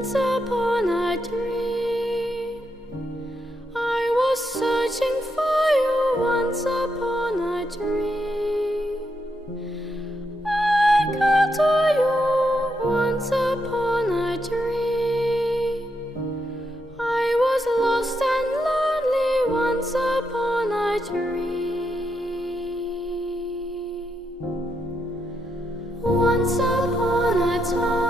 Once upon a dream, I was searching for you. Once upon a dream, I got to you. Once upon a dream, I was lost and lonely. Once upon a dream, once upon a time.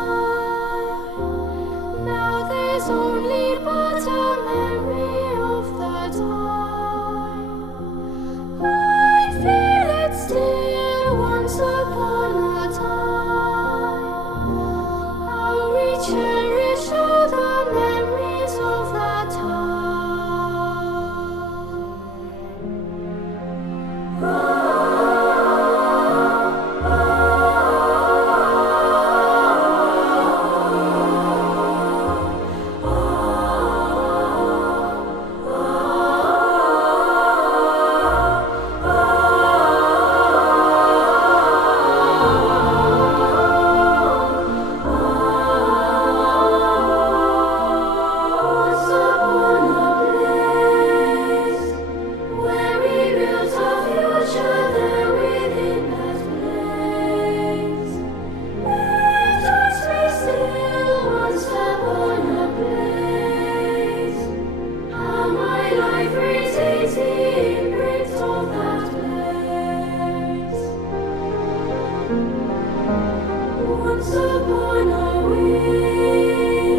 Now there's only but a memory of the time. I feel it still. Once upon a time, how we cherish all the memories of that time. Once upon a wish.